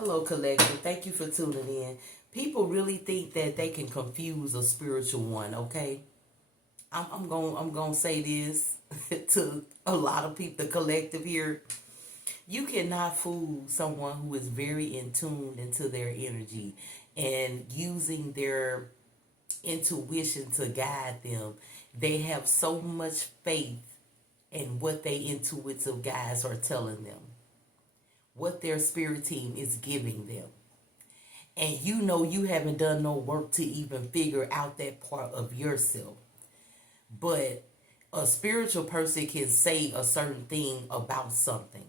Hello, collective. Thank you for tuning in. People really think that they can confuse a spiritual one. Okay, I'm gonna say this to a lot of people, the collective here. You cannot fool someone who is very in tune into their energy and using their intuition to guide them. They have so much faith in what they intuitive guides are telling them, what their spirit team is giving them. And you know you haven't done no work to even figure out that part of yourself. But a spiritual person can say a certain thing about something.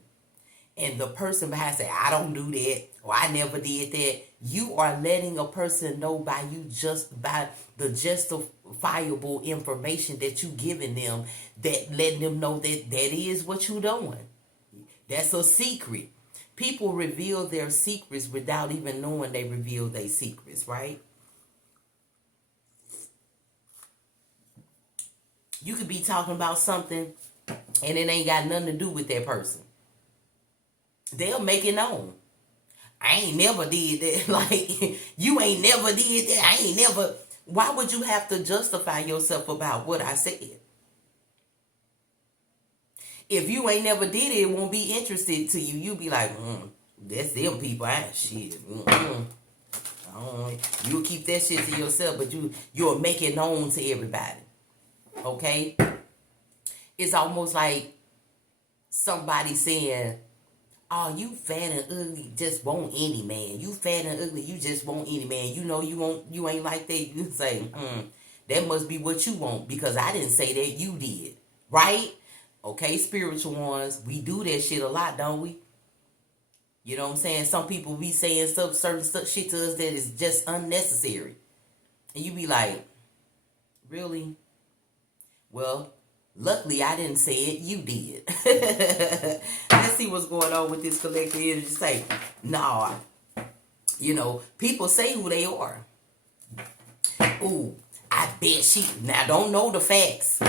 And the person behind say, I don't do that, or I never did that. You are letting a person know by the justifiable information that you giving them, that letting them know that that is what you doing. That's a secret. People reveal their secrets without even knowing they reveal their secrets, right? You could be talking about something and it ain't got nothing to do with that person. They'll make it known. I ain't never did that. Like, you ain't never did that. I ain't never. Why would you have to justify yourself about what I said? If you ain't never did it, it won't be interested to you. You be like, that's them people. I ain't shit. You'll keep that shit to yourself, but you'll make it known to everybody. Okay? It's almost like somebody saying, oh, you fat and ugly, just want any man. You fat and ugly, you just want any man. You know you ain't like that. You say, that must be what you want because I didn't say that, you did. Right? Okay, spiritual ones, we do that shit a lot, don't we? You know what I'm saying? Some people be saying certain shit to us that is just unnecessary. And you be like, really? Well, luckily I didn't say it, you did. Let's see what's going on with this collective energy. Say, nah. You know, people say who they are. Ooh, I bet she, now don't know the facts.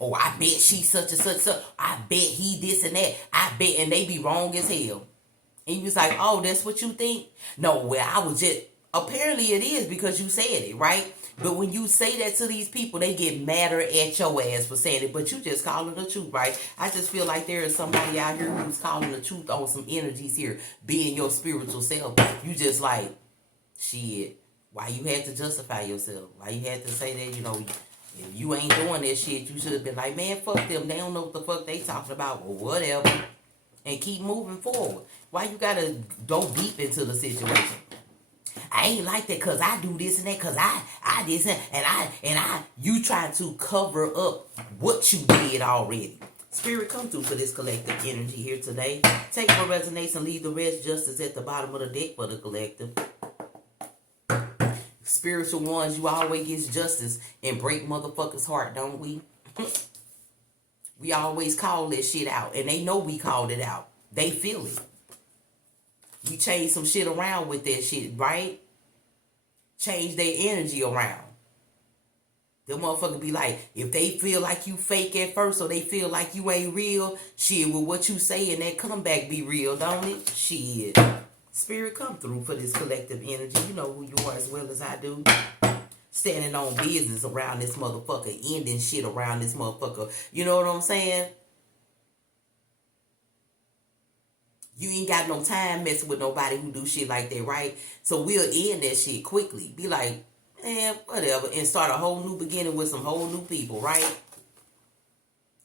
Oh, I bet she such and such. I bet he this and that. I bet, and they be wrong as hell. And you was like, oh, that's what you think? No, well, I was just, apparently it is because you said it, right? But when you say that to these people, they get madder at your ass for saying it. But you just calling the truth, right? I just feel like there is somebody out here who's calling the truth on some energies here, being your spiritual self. You just like, shit, why you had to justify yourself? Why you had to say that, you know, if you ain't doing that shit, you should have been like, man, fuck them. They don't know what the fuck they talking about or whatever. And keep moving forward. Why you gotta go deep into the situation? I ain't like that because I do this and that because I this and you trying to cover up what you did already. Spirit, come through for this collective energy here today. Take what resonates and leave the rest just as at the bottom of the deck for the collective. Spiritual ones, you always get justice and break motherfuckers' heart, don't we? We always call that shit out. And they know we called it out. They feel it. We change some shit around with that shit, right? Change their energy around. Them motherfuckers be like, if they feel like you fake at first or they feel like you ain't real, shit, with what you say and that comeback be real, don't it? Shit. Spirit, come through for this collective energy. You know who you are as well as I do. Standing on business around this motherfucker, ending shit around this motherfucker. You know what I'm saying? You ain't got no time messing with nobody who do shit like that, right? So we'll end that shit quickly. Be like, man, whatever. And start a whole new beginning with some whole new people, right?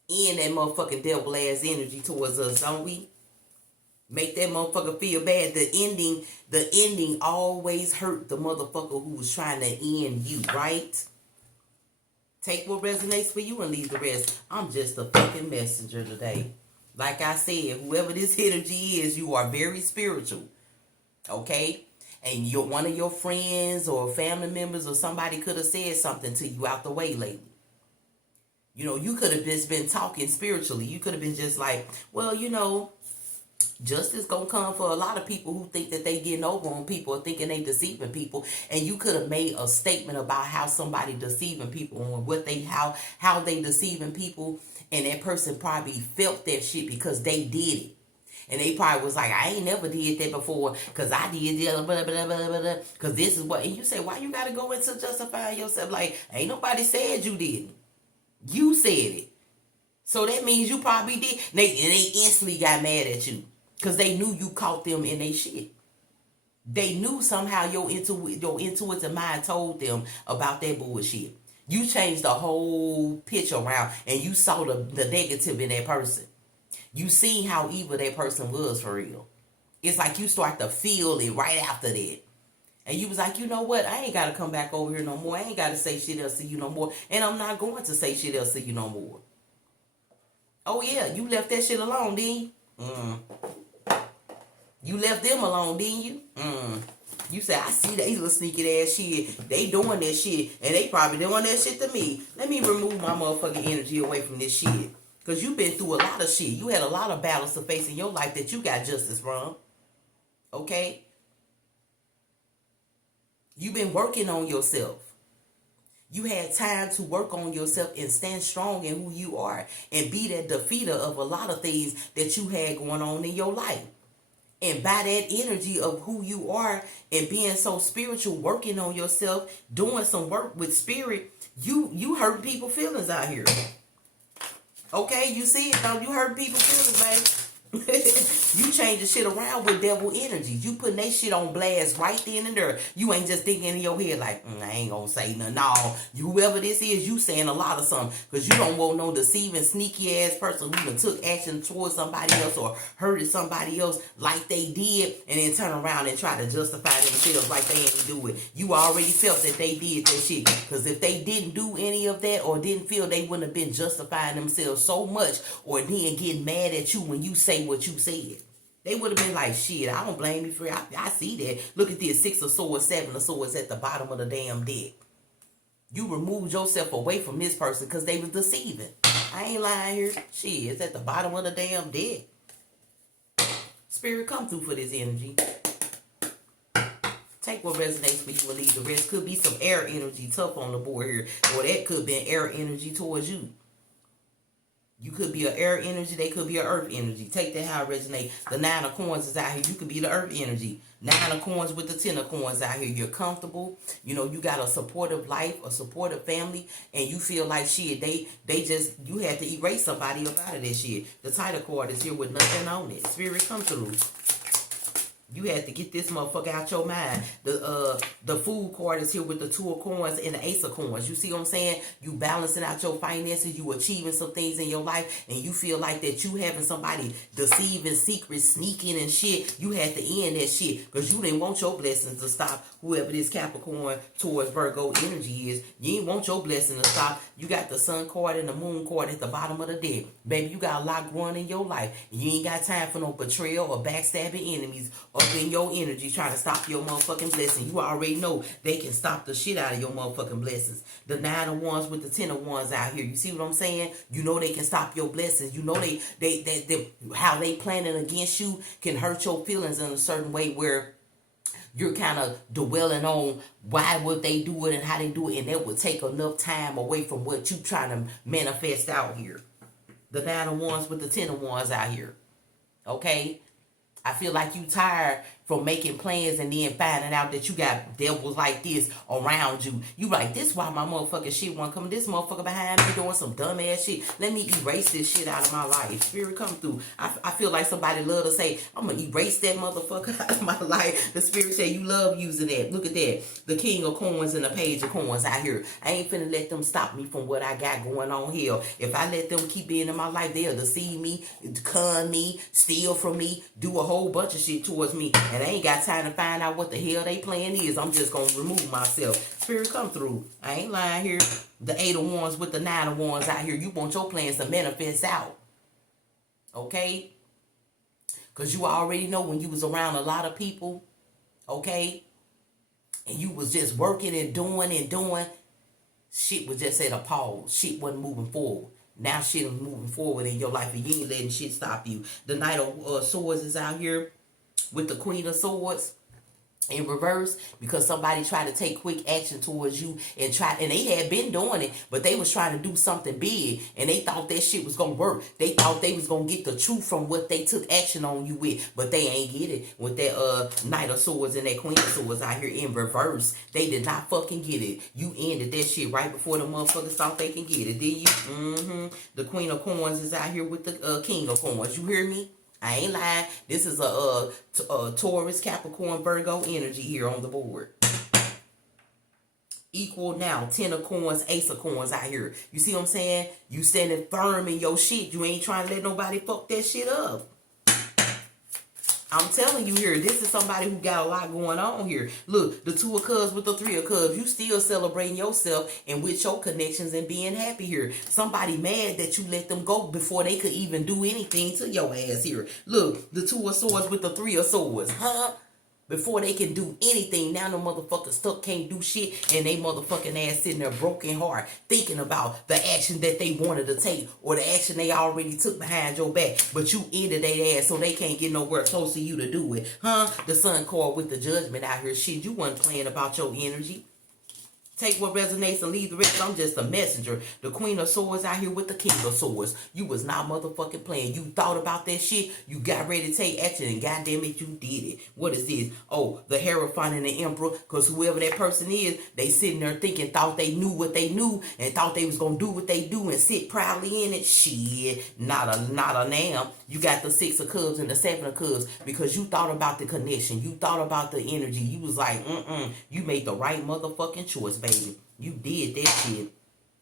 End that motherfucking devil ass energy towards us, don't we? Make that motherfucker feel bad. The ending always hurt the motherfucker who was trying to end you, right? Take what resonates for you and leave the rest. I'm just a fucking messenger today. Like I said, whoever this energy is, you are very spiritual. Okay? And one of your friends or family members or somebody could have said something to you out the way lately. You know, you could have just been talking spiritually. You could have been just like, well, you know, justice gonna come for a lot of people who think that they getting over on people or thinking they deceiving people. And you could have made a statement about how somebody deceiving people and what they how they deceiving people, and that person probably felt that shit because they did it. And they probably was like, I ain't never did that before because I did this, blah, blah, blah, blah, blah, because this is what. And you say, why you got to go into justifying yourself? Like, ain't nobody said you didn't. You said it. So that means you probably did. And they instantly got mad at you because they knew you caught them in their shit. They knew somehow your intuitive mind told them about that bullshit. You changed the whole picture around and you saw the negative in that person. You seen how evil that person was for real. It's like you start to feel it right after that. And you was like, you know what? I ain't got to come back over here no more. I ain't got to say shit else to you no more. And I'm not going to say shit else to you no more. Oh, yeah. You left that shit alone, didn't you? You left them alone, didn't you? You said, I see that little sneaky ass shit. They doing that shit. And they probably doing that shit to me. Let me remove my motherfucking energy away from this shit. Because you've been through a lot of shit. You had a lot of battles to face in your life that you got justice from. Okay? You've been working on yourself. You had time to work on yourself and stand strong in who you are. And be that defeater of a lot of things that you had going on in your life. And by that energy of who you are and being so spiritual, working on yourself, doing some work with spirit, you hurt people's feelings out here. Okay, you see it though? You hurt people's feelings, man. You change the shit around with devil energies. You putting that shit on blast right then and there. You ain't just thinking in your head like, I ain't gonna say nothing. No, whoever this is, you saying a lot of something. Because you don't want no deceiving, sneaky ass person who even took action towards somebody else or hurted somebody else like they did and then turn around and try to justify themselves like they ain't do it. You already felt that they did that shit. Because if they didn't do any of that or didn't feel, they wouldn't have been justifying themselves so much or then getting mad at you when you say what you said. They would have been like, shit, I don't blame you for it. I see that. Look at this, 6 of swords, 7 of swords at the bottom of the damn deck. You removed yourself away from this person because they was deceiving. I ain't lying here. Shit, it's at the bottom of the damn deck. Spirit, come through for this energy. Take what resonates for you and leave the rest. Could be some air energy tough on the board here. Or that could be an air energy towards you. You could be an air energy. They could be an earth energy. Take that how it resonates. The 9 of coins is out here. You could be the earth energy. 9 of coins with the 10 of coins out here. You're comfortable. You know, you got a supportive life, a supportive family, and you feel like shit. They just, you had to erase somebody up out of that shit. The title card is here with nothing on it. Spirit, come through. You had to get this motherfucker out your mind. The fool card is here with the 2 of coins and the ace of coins. You see what I'm saying? You balancing out your finances. You achieving some things in your life. And you feel like that you having somebody deceiving, secret, sneaking and shit. You had to end that shit. Because you didn't want your blessings to stop. Whoever this Capricorn towards Virgo energy is. You didn't want your blessing to stop. You got the sun card and the moon card at the bottom of the deck. Baby, you got a lot going in your life. You ain't got time for no betrayal or backstabbing enemies up in your energy trying to stop your motherfucking blessing. You already know they can stop the shit out of your motherfucking blessings. The 9 of wands with the 10 of wands out here. You see what I'm saying? You know they can stop your blessings. You know they how they planning against you can hurt your feelings in a certain way where you're kind of dwelling on why would they do it and how they do it, and that would take enough time away from what you trying to manifest out here. The 9 of wands with the 10 of wands out here. Okay? I feel like you tired from making plans and then finding out that you got devils like this around you. You like, this why my motherfucking shit won't come. This motherfucker behind me doing some dumb ass shit. Let me erase this shit out of my life. Spirit, come through. I feel like somebody love to say, I'm going to erase that motherfucker out of my life. The spirit say you love using that. Look at that. The king of coins and the page of coins out here. I ain't finna let them stop me from what I got going on here. If I let them keep being in my life, they'll deceive me, con me, steal from me, do a whole bunch of shit towards me. And I ain't got time to find out what the hell they plan is. I'm just going to remove myself. Spirit, come through. I ain't lying here. The 8 of wands with the 9 of wands out here. You want your plans to manifest out. Okay? Because you already know when you was around a lot of people. Okay? And you was just working and doing. Shit was just at a pause. Shit wasn't moving forward. Now shit is moving forward in your life and you ain't letting shit stop you. The Knight of Swords is out here with the Queen of Swords. in reverse because somebody tried to take quick action towards you and they had been doing it, but they was trying to do something big and they thought that shit was gonna work. They thought they was gonna get the truth from what they took action on you with, but they ain't get it with that Knight of Swords and that Queen of Swords out here in reverse. They did not fucking get it. You ended that shit right before the motherfuckers thought they can get it, did you? The Queen of Coins is out here with the King of Coins. You hear me? I ain't lying. This is a Taurus, Capricorn, Virgo energy here on the board. Equal now. 10 of Coins, Ace of Coins out here. You see what I'm saying? You standing firm in your shit. You ain't trying to let nobody fuck that shit up. I'm telling you here, this is somebody who got a lot going on here. Look, the 2 of Cups with the 3 of Cups. You still celebrating yourself and with your connections and being happy here. Somebody mad that you let them go before they could even do anything to your ass here. Look, the 2 of Swords with the 3 of Swords. Huh? Before they can do anything, now the motherfuckers stuck can't do shit and they motherfucking ass sitting there broken heart thinking about the action that they wanted to take or the action they already took behind your back, but you ended their ass so they can't get nowhere close to you to do it. Huh? The Sun card with the Judgment out here. Shit, you wasn't playing about your energy. Take what resonates and leave the rest. I'm just a messenger. The Queen of Swords out here with the King of Swords. You was not motherfucking playing. You thought about that shit. You got ready to take action and goddamn it, you did it. What is this? Oh, the Hierophant and the Emperor. Because whoever that person is, they sitting there thinking, thought they knew what they knew and thought they was going to do what they do and sit proudly in it. Shit, not a damn. You got the 6 of Cups and the 7 of Cups because you thought about the connection. You thought about the energy. You was like, you made the right motherfucking choice, baby. You did that shit.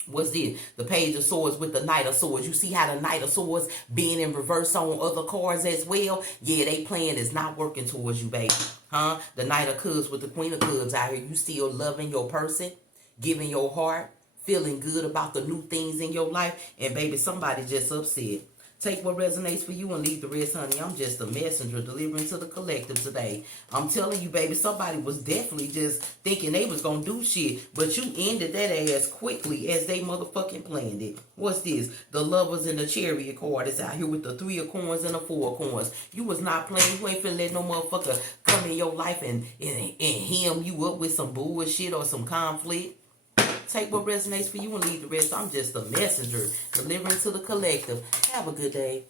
What's this? The Page of Swords with the Knight of Swords. You see how the Knight of Swords being in reverse on other cards as well? Yeah, they plan is not working towards you, baby. Huh? The Knight of Cups with the Queen of Cups out here. You still loving your person, giving your heart, feeling good about the new things in your life. And baby, somebody just upset. Take what resonates for you and leave the rest, honey. I'm just a messenger delivering to the collective today. I'm telling you, baby, somebody was definitely just thinking they was going to do shit, but you ended that ass quickly as they motherfucking planned it. What's this? The Lovers and the Chariot card is out here with the 3 of Coins and the 4 of Coins. You was not playing. You ain't finna let no motherfucker come in your life and hem you up with some bullshit or some conflict. Take what resonates for you and leave the rest. I'm just a messenger delivering to the collective. Have a good day.